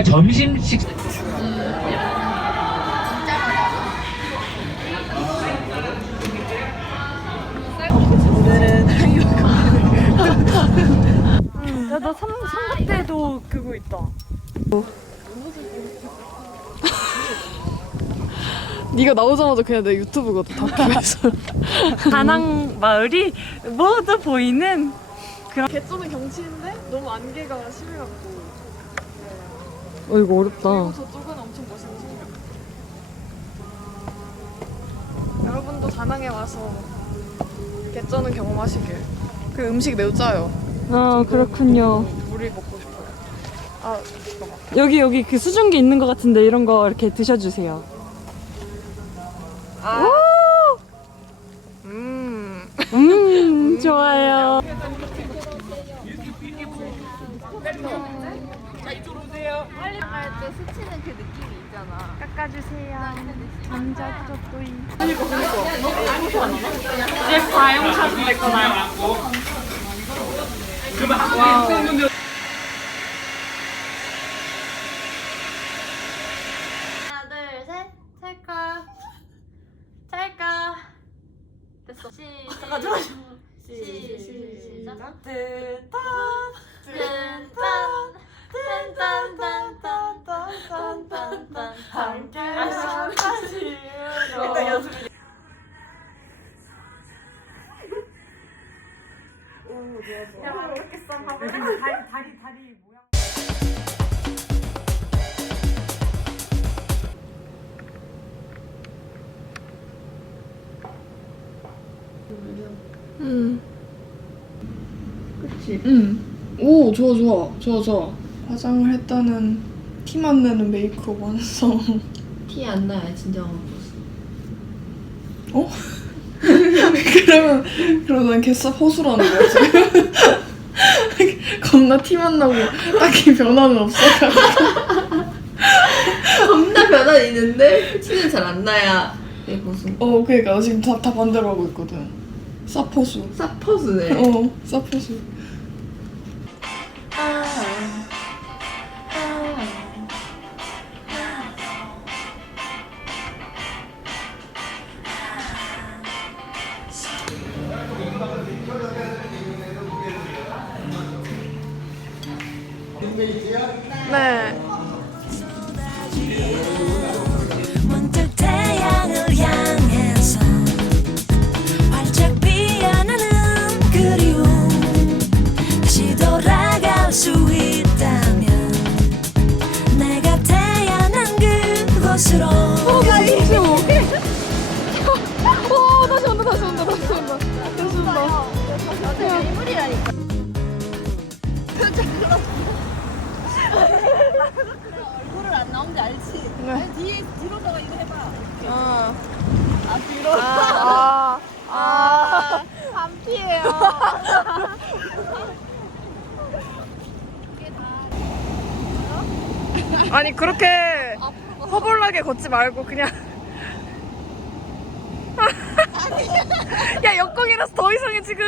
저희가 점심 식 야나 삼각 때도 그거 있다. 네가 나오자마자 그냥 내 유튜브거든 다큐에서 다낭 마을이 모두 보이는 개쩌는 경치인데 너무 안개가 심해갖고 어 이거 어렵다. 그리고 저쪽은 엄청 멋있는 풍경 여러분도 다낭에 와서 개쩌는 경험하시길 그 음식 매우 짜요 아 그렇군요. 물이 먹고 싶어요 아 잠깐만 여기 여기 그 수증기 있는 것 같은데 이런 거 이렇게 드셔주세요. 음음 좋아요. 할때 스치는 그 느낌이 있잖아. 깎아주세요. 감자 쪼꼬이. 이제 과용 차도 될 거나요? 응. 오, 좋아, 좋아. 좋아, 좋아. 화장을 했다는 티 만 내는 메이크업 완성. 티 안 나요 진짜 어? 그러면, 그럼 난 개쌉 호수라는 거야, 지금. 겁나 티만 나고 딱히 변화는 없어가지고. 겁나 변화 있는데 티는 잘 안 나야 내 모습 어, 그니까 나 지금 다, 다 반대로 하고 있거든. 쌉호수. 사퍼스네 어, 쌉호수. Uh, 아 뒤로 아, 아. 반피예요 아니 그렇게 허벌나게 걷지 말고 그냥. 야 역광이라서 더 이상해 지금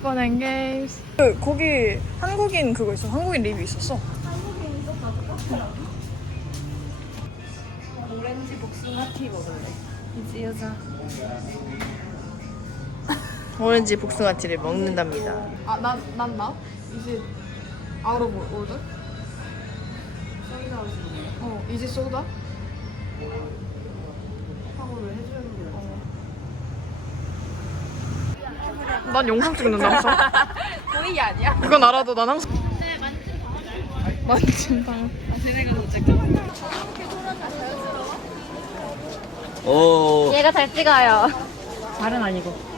Fun and games 그, 거기 한국인 그거 있어 한국인 리뷰 있었어 오렌지 복숭아 티 먹을래 이지 여자 오렌지 복숭아 티를 먹는답니다 아난 난 나? 이제 오브 오더? 어 이제 소다? 어. 난 영상 찍는다 항상 고이 아니야? 그건 알아도 난 항상. 만진당 오 얘가 잘 찍어요. 말은 아니고.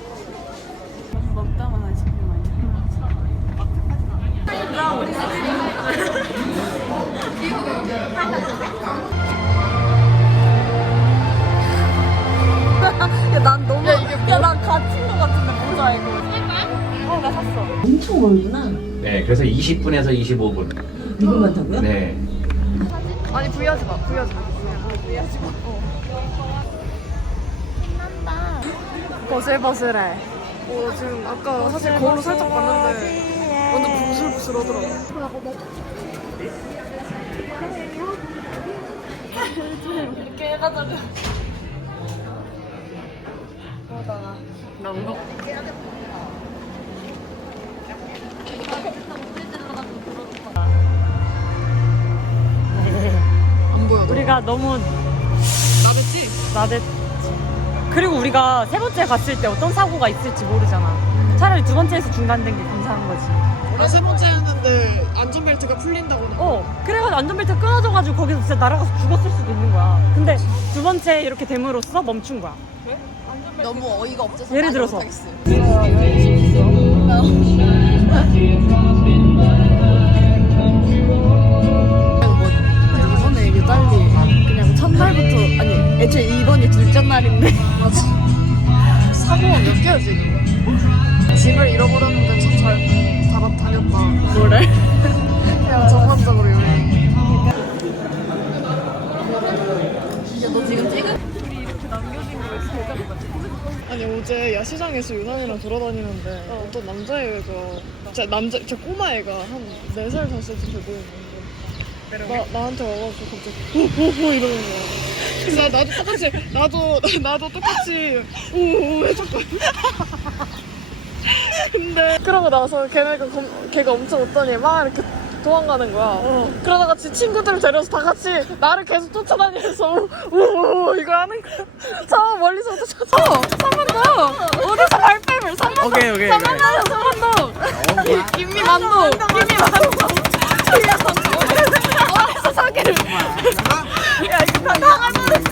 야 난 너무 야난 갇힌 거 같은데 모자 이거 엄청 멀구나 네 그래서 20분에서 25분 이것만 타고요? 네. 아니 부위하지 마. 부위하지 마. 부위하지 마. 어. 버슬버슬해. 어 지금 아까 사실 거울로 살짝 봤는데 완전 부슬부슬 하더라고. 이렇게 해가지고. 안 보여. 우리가 너무 나겠지? 나댔 그리고 우리가 세 번째 갔을 때 어떤 사고가 있을지 모르잖아. 차라리 두 번째에서 중단된 게 감사한 거지. 나세 번째 했는데 안전벨트가 풀린다거나. 어, 그래가지고 안전벨트 끊어져가지고 거기서 진짜 날아가서 죽었을 수도 있는 거야. 근데 두 번째 이렇게 됨으로써 멈춘 거야. 너무 어이가 없어서 예를 들어서. 어제 야시장에서 유난이랑 돌아다니는데 어. 떤 남자애가 제 남자 제 꼬마애가 한 4살 5살쯤 돼 보이는데 나, 나한테 와가지고 갑자기 오오오 이러는 거야 그래서 나, 나도 똑같이 나도 나도 똑같이 오오 해줬거든 근데 그러고 나서 걔네가 검, 걔가 엄청 웃더니 막 이렇게 도망가는 거야. 그러다가 지 친구들을 데려서 다 같이 나를 계속 쫓아다니면서 오오 이거 하는 거야. 저 멀리서부터 쫓아 삼만동. 어디서 발뺌을 삼만동. 오케이, 오케이, 삼만동 삼만동. 김미 만동 김미 만동. 어디서 사기를 야 이거 당할 뻔했어.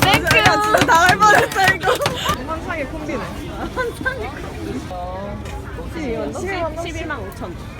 땡큐. 야 진짜 당할 뻔했다 이거. 환상의 콤비네. 환상의 콤비. 11만 5천.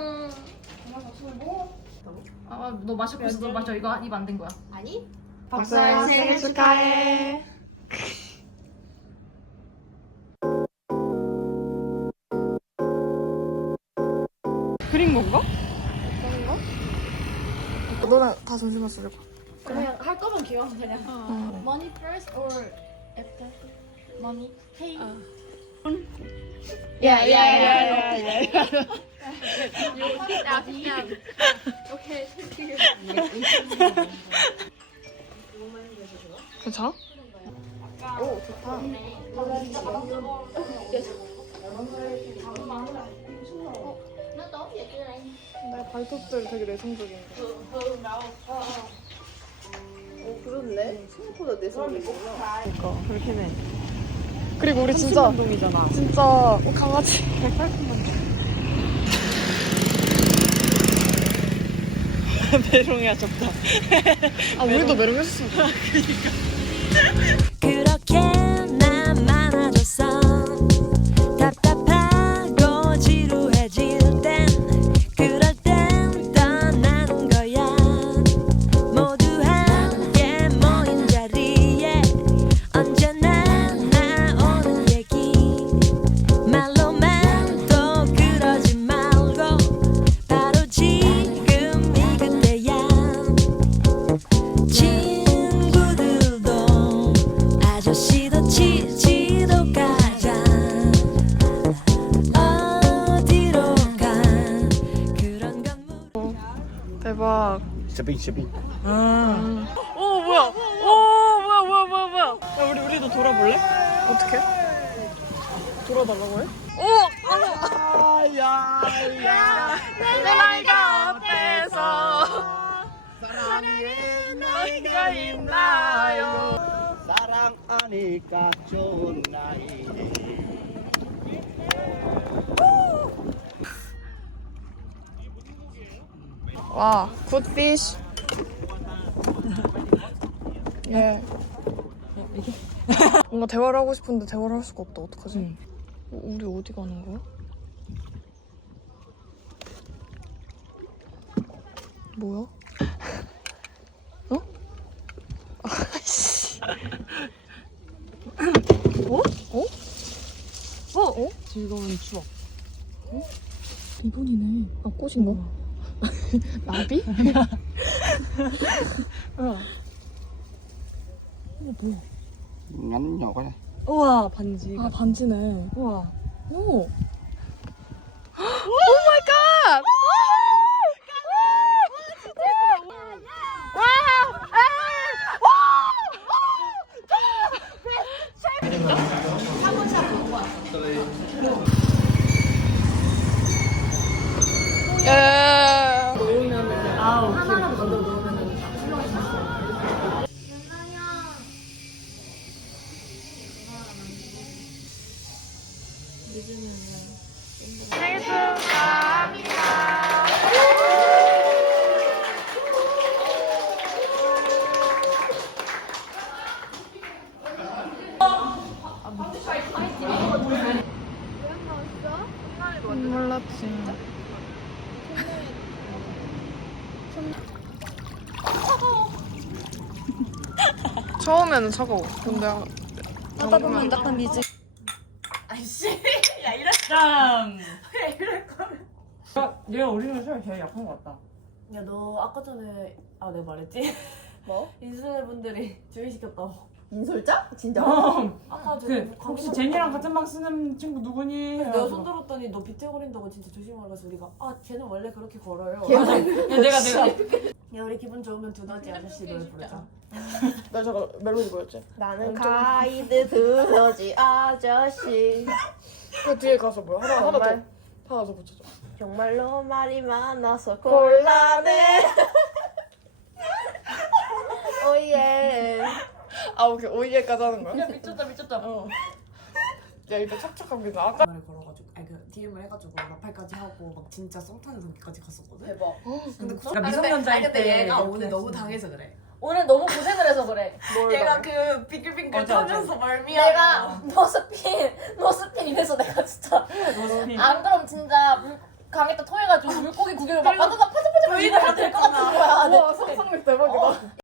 너 마셨고 있어. 너 마셔. 이거 입 안 된 거야. 아니? 박사야 생일 축하해 그린 건가? 너랑 다 점심만 쓰려고 그냥 할 거면 기왕 그냥 Money first or after? Money? Hey 야야야야야 야 그냥 오케이 괜찮아? 오 좋다 내 발톱들 되게 내성적인 거 그렇네. 생각보다 내 성이구나. 그러니까 그렇긴 해 그리고 우리 진짜 운동이잖아. 진짜 어, 강아지 메롱이야 적다. 아 우리도 메롱했어 그렇게 대박 쇼핑 쇼핑. 오 뭐야? 오 뭐야 뭐야 뭐야 뭐야? 야 우리 우리도 돌아볼래? 어떻게? 돌아달라고 해? 내 나이가 어때서 나이가 있나요? 사랑하니까 좋은 나이 와, 굿피쉬. 예. 뭔가 대화를 하고 싶은데 대화를 할 수가 없다. 어떡하지? 응. 어, 우리 어디 가는 거야? 뭐야? 어? 아씨. 어? 어? 어? 어? 즐거운 추억. 리본이네. 아, 꽃인가? 나비? ngắn nhỏ quá này 우와 반지. 아, 반지네. 우와. 오. 처음에는 차가워. 근데 하다 보면 딱한 미지. 야 이랬어. 왜 이럴 거야? 얘가 우리는 술 제일 약한 것 같다. 야 너 아까 전에 아 내가 말했지? 뭐? 인수네 분들이 주의시켰다고 인솔자? 진짜? 아까 그 전에 혹시 제니랑 같은 방 쓰는 친구 누구니? 내가 해가지고. 손 들었더니 너 비틀거린다고 진짜 조심하라서 우리가 아 걔는 원래 그렇게 걸어요 야, 내가 내가 야 우리 기분 좋으면 두더지 아저씨 노래 부르자 나 잠깐 멜로디 뭐였지? 나는 가이드 두더지 아저씨 그 뒤에 가서 뭐야? 하나 하나 더 정말? 하나 더 붙여줘. 정말로 말이 많아서 곤란해 오예 아 오케이 오이에까지 하는 거야? 미쳤다 미쳤다. 어. 야 이거 착착한 게 아까 말을 걸어가지고 아니 그 DM을 해가지고 라팔까지 하고 막 진짜 썸 타는 단계까지 갔었거든 대박 근데 그 그러니까 미성년자일 아니, 근데 때 얘가 이렇게 오늘 너무 했지. 당해서 그래 오늘 너무 고생을 해서 그래 얘가 그 빙글빙글 어제, 어제. 타면서 말미암아 내가 노스핀 노스핀 이래서 내가 진짜 노스핀. 안 그럼 진짜 물, 강에 또 토해가지고 물고기 구경을 막 하다가 파들파들 이래야 될것 같은 거야 내와 상상력 대박이다.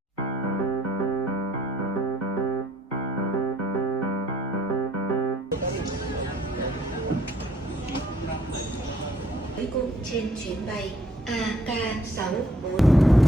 cuối cùng trên chuyến bay AK64